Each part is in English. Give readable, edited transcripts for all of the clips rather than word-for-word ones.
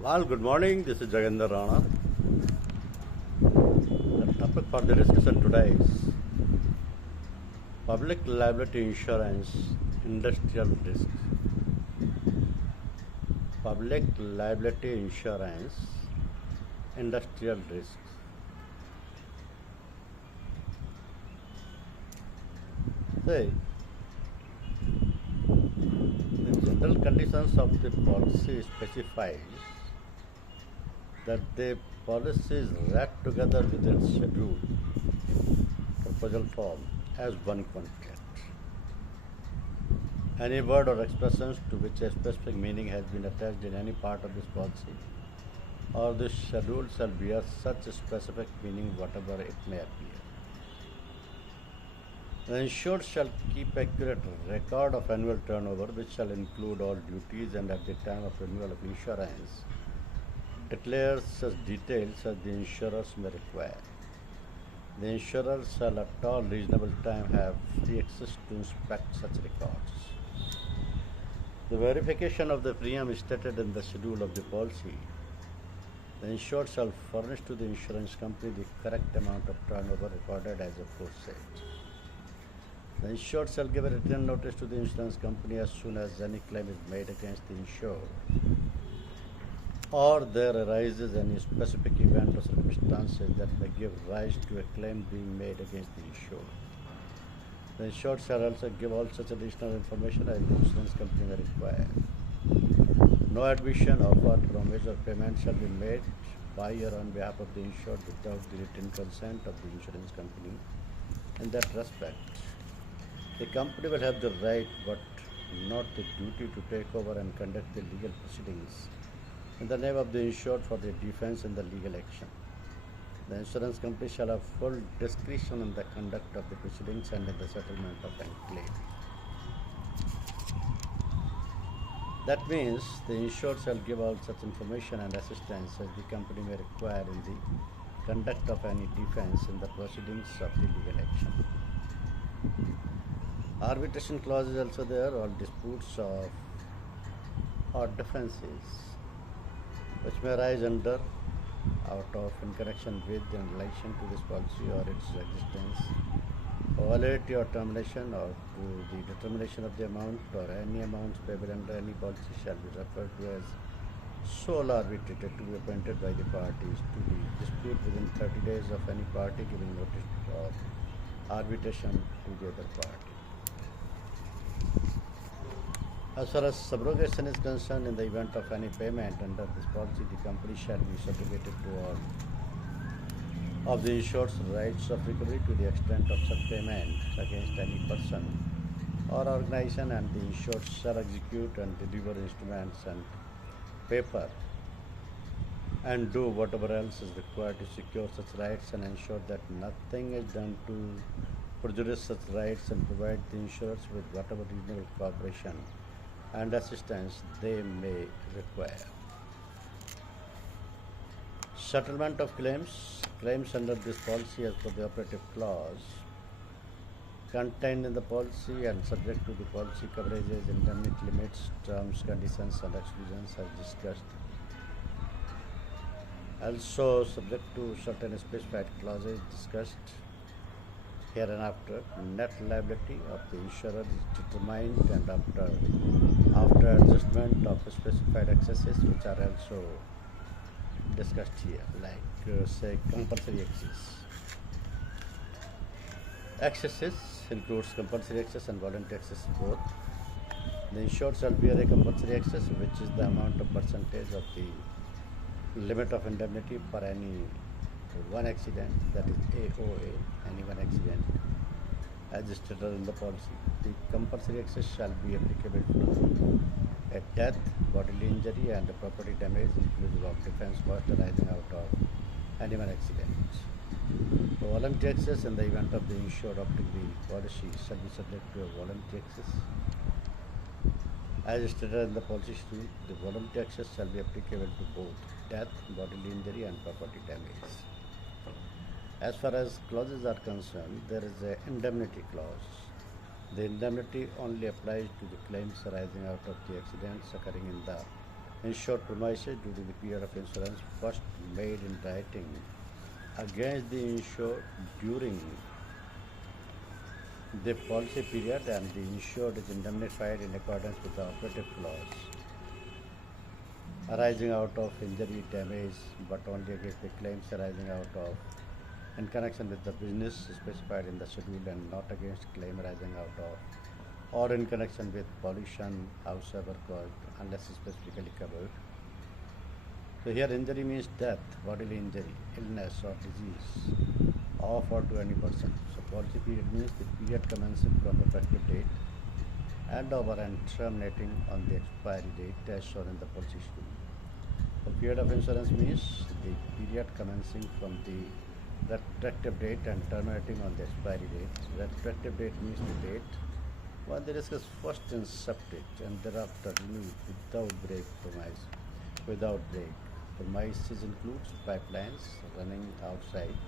Well, good morning. This is Jagender Rana. The topic for the discussion today is public liability insurance industrial risks. Public liability insurance industrial risks. See, the general conditions of the policy specifies that the policy is wrapped together with its schedule, proposal form as one contract. Any word or expressions to which a specific meaning has been attached in any part of this policy or this schedule shall bear such a specific meaning whatever it may appear. The insured shall keep accurate record of annual turnover which shall include all duties and at the time of renewal of insurance declares such details as the insurers may require. The insurer shall at all reasonable time have free access to inspect such records. The verification of the premium is stated in the schedule of the policy. The insured shall furnish to the insurance company the correct amount of turnover recorded as aforesaid. The insured shall give a written notice to the insurance company as soon as any claim is made against the insured, or there arises any specific event or circumstances that may give rise to a claim being made against the insured. The insured shall also give all such additional information as the insurance company may require. No admission, offer, promise, or payment shall be made by or on behalf of the insured without the written consent of the insurance company. In that respect, the company will have the right but not the duty to take over and conduct the legal proceedings in the name of the insured for their defense in the legal action. The insurance company shall have full discretion in the conduct of the proceedings and in the settlement of any claim. That means the insured shall give all such information and assistance as the company may require in the conduct of any defense in the proceedings of the legal action. Arbitration clause is also there. All disputes of or defenses which may arise under, out of, in connection with, in relation to this policy or its existence, validity or termination, or to the determination of the amount or any amounts payable under any policy shall be referred to as sole arbitrator to be appointed by the parties to the dispute within 30 days of any party giving notice of arbitration to the other party. As far as subrogation is concerned, in the event of any payment under this policy, the company shall be subrogated to all of the insured's rights of recovery to the extent of such payment against any person or organization, and the insured shall execute and deliver instruments and paper and do whatever else is required to secure such rights and ensure that nothing is done to prejudice such rights, and provide the insurers with whatever reasonable cooperation and assistance they may require. Settlement of claims under this policy as per the operative clause contained in the policy and subject to the policy coverages, indemnity limits, terms, conditions and exclusions as discussed. Also subject to certain specified clauses discussed hereinafter. Net liability of the insurer is determined, and after adjustment of specified excesses which are also discussed here, like say compulsory excess. Excesses includes compulsory excess and voluntary excess both. The insured shall bear a compulsory excess, which is the amount of percentage of the limit of indemnity for any one accident, that is AOA, any one accident, as stated in the policy. The compulsory excess shall be applicable to a death, bodily injury, and property damage, inclusive of defense cost arising out of any one accident. The voluntary excess, in the event of the insured opting the policy, shall be subject to a voluntary excess. As stated in the policy, the voluntary excess shall be applicable to both death, bodily injury, and property damage. As far as clauses are concerned, there is an indemnity clause. The indemnity only applies to the claims arising out of the accidents occurring in the insured premises during the period of insurance first made in writing against the insured during the policy period, and the insured is indemnified in accordance with the operative clause arising out of injury damage, but only against the claims arising out of in connection with the business specified in the schedule, and not against claim arising out of or in connection with pollution, howsoever caused, unless specifically covered. So here injury means death, bodily injury, illness or disease of or to any person. So policy period means the period commencing from effective date and over and terminating on the expiry date as shown in the policy schedule. The period of insurance means the period commencing from the retroactive date and terminating on the expiry date. Retroactive date means the date when the risk is first incepted and thereafter renewed without break premise. Without break. Premises includes pipelines running outside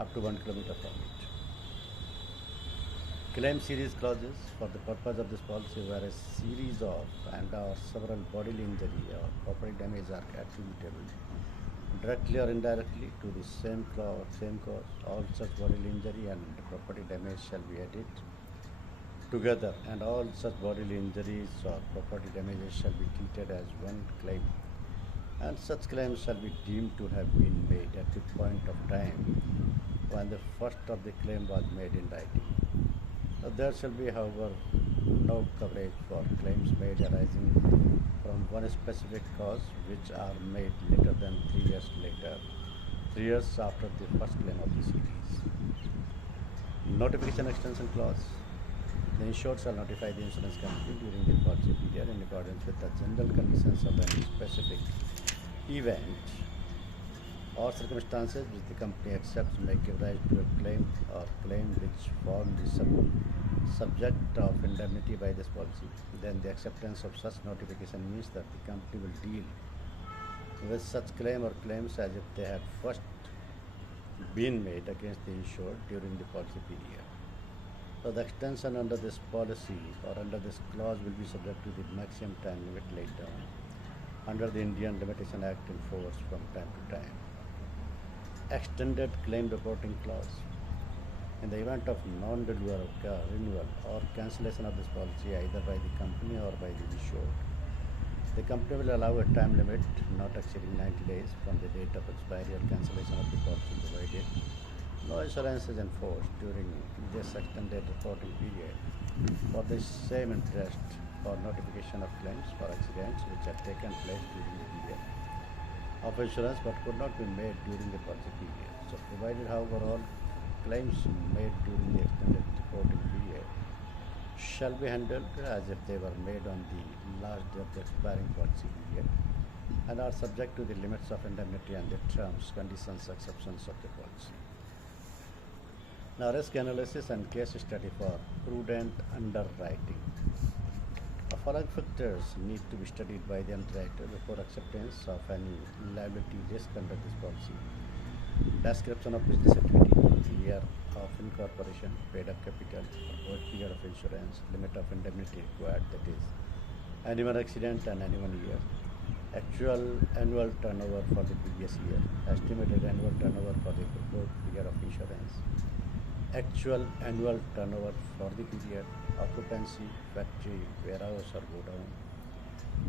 up to 1 kilometer from it. Claim series clauses for the purpose of this policy where a series of and or several bodily injury or property damage are attributable directly or indirectly to the same cause. All such bodily injury and property damage shall be added together, and all such bodily injuries or property damages shall be treated as one claim, and such claims shall be deemed to have been made at the point of time when the first of the claim was made in writing. There shall be, however, no coverage for claims made arising from one specific cause which are made later than 3 years later, 3 years after the first claim of the series. Notification extension clause. The insured shall notify the insurance company during the policy period in accordance with the general conditions of any specific event or circumstances which the company accepts may give rise to a claim or claim which form the subject of indemnity by this policy. Then the acceptance of such notification means that the company will deal with such claim or claims as if they had first been made against the insured during the policy period. So the extension under this policy or under this clause will be subject to the maximum time limit laid down under the Indian Limitation Act in force from time to time. Extended claim reporting clause. In the event of non-renewal or cancellation of this policy either by the company or by the insured, the company will allow a time limit not exceeding 90 days from the date of expiry or cancellation of the policy provided. No insurance is enforced during this extended reporting period for the same interest or notification of claims for accidents which have taken place during the period of insurance but could not be made during the policy period. So provided, however, all claims made during the extended reporting period shall be handled as if they were made on the last day of the expiring policy period and are subject to the limits of indemnity and the terms, conditions, exceptions of the policy. Now, risk analysis and case study for prudent underwriting. The following factors need to be studied by the underwriter before acceptance of any liability risk under this policy. Description of business activity, year of incorporation, paid up capital, proposed period of insurance, limit of indemnity required, that is, any one accident and any 1 year, actual annual turnover for the previous year, estimated annual turnover for the proposed period of insurance, actual annual turnover for the period, occupancy, factory, warehouse or godown,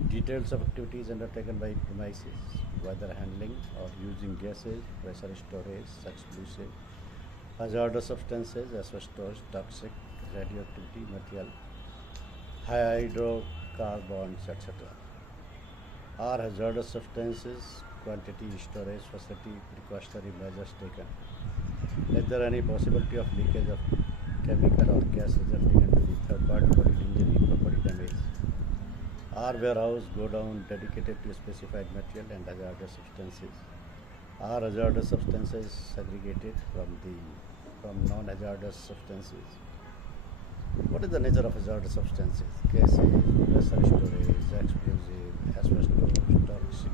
details of activities undertaken by premises, whether handling or using gases, pressure storage, explosive, hazardous substances, asbestos, toxic, radioactivity material, hydrocarbons, etc. Are hazardous substances, quantity, storage facility, precautionary measures taken? Is there any possibility of leakage of chemical or gas resulting into the third-party bodily injury, property damage? Are warehouse, godown dedicated to specified material and hazardous substances? Are hazardous substances segregated from non-hazardous substances? What is the nature of hazardous substances? Gases, pressure storage, explosive, asbestos, toxic,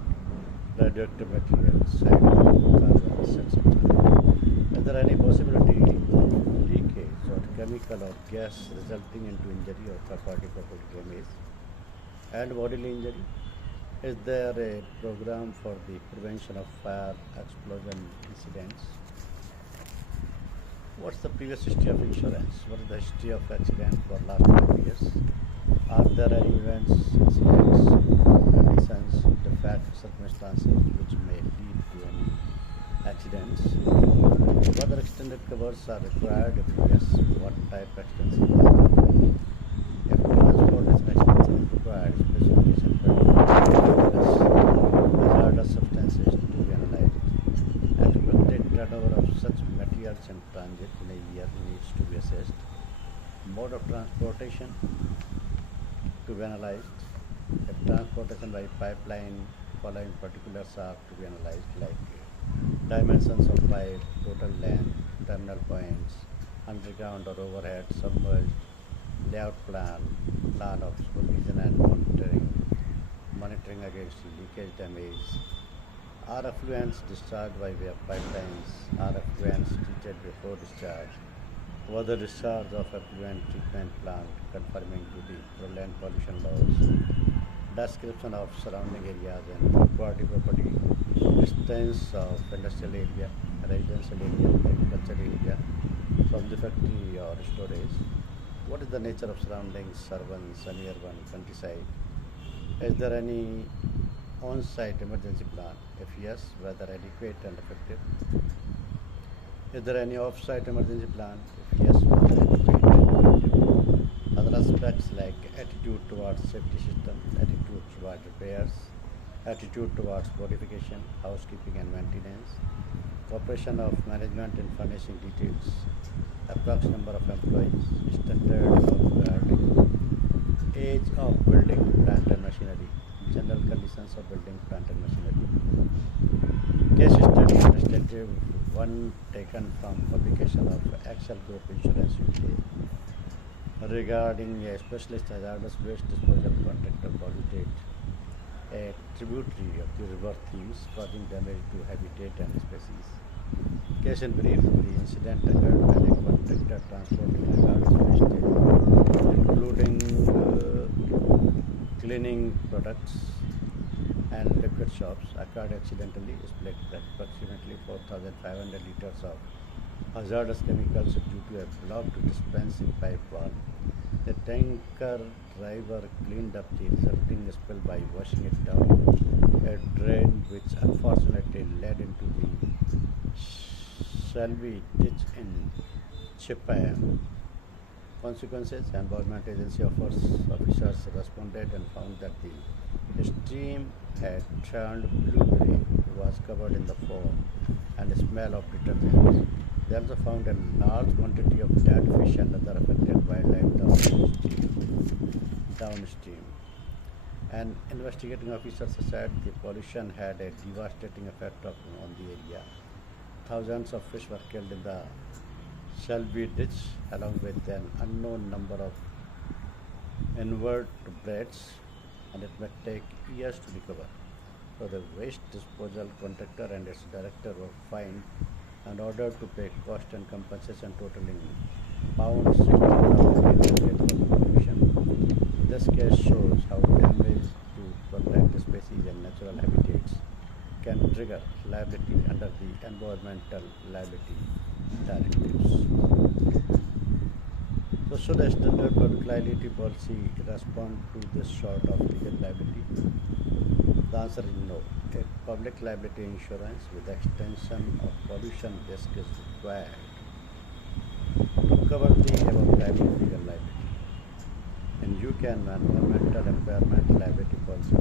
radioactive materials, hydrocarbons, etc. Is there any possibility of leakage or chemical or gas resulting into injury or third-party property damage and bodily injury? Is there a program for the prevention of fire explosion incidents? What's the previous history of insurance? What is the history of accident for last 5 years? Are there any events, incidents, conditions, the fact, circumstances which may lead to any accidents? Whether extended covers are required? If yes, what type extension? If transportation extension is required, specification hazardous substances to be analyzed. Expected turnover of such materials in transit in a year needs to be assessed. Mode of transportation to be analyzed. If transportation by pipeline, following particulars are to be analyzed, like dimensions of pipe, total length, terminal points, underground or overhead, submerged, layout plan of supervision and monitoring against leakage damage. Are effluents discharged by way of pipelines? Are effluents treated before discharge? Whether discharge of effluent treatment plant conforming to the land pollution laws? Description of surrounding areas and property, distance of industrial area, residential area, agricultural area from the factory or storage. What is the nature of surroundings, urban, semi-urban, countryside? Is there any on-site emergency plan? If yes, whether adequate and effective? Is there any off-site emergency plan? If yes, whether adequate and effective? Other aspects like attitude towards safety system, attitude towards repairs, attitude towards modification, housekeeping and maintenance, cooperation of management in furnishing details, approx number of employees, standard of guarding, age of building, plant and machinery, general conditions of building, plant and machinery. Case study administrative one taken from publication of Excel Group Insurance UK regarding a specialist hazardous waste disposal contractor polluted a tributary of the river Thames, causing damage to habitat and species. Case in brief, the incident occurred when a contractor transporting hazardous waste, including cleaning products and liquid soaps, occurred accidentally, spilled approximately 4,500 liters of hazardous chemicals due to a blocked dispensing pipe valve. The tanker driver cleaned up the resulting spill by washing it down a drain, which unfortunately led into the Shelby ditch in Chipayam. Consequences: Environment Agency officers responded and found that the stream had turned blue-grey, was covered in the foam and smell of detergents. They also found a large quantity of dead fish and other affected wildlife downstream. And investigating officers said the pollution had a devastating effect on the area. Thousands of fish were killed in the Shelby ditch, along with an unknown number of invertebrates, and it may take years to recover. So the waste disposal contractor and its director were fined and ordered to pay cost and compensation totaling pound 60,000 liters for the pollution. This case shows how damage to protect species and natural habitats can trigger liability under the Environmental Liability Directives. So should a standard public liability policy respond to this sort of legal liability? The answer is no. A public liability insurance with extension of pollution risk is required to cover the above type of legal liability. In UK, an environmental impairment liability policy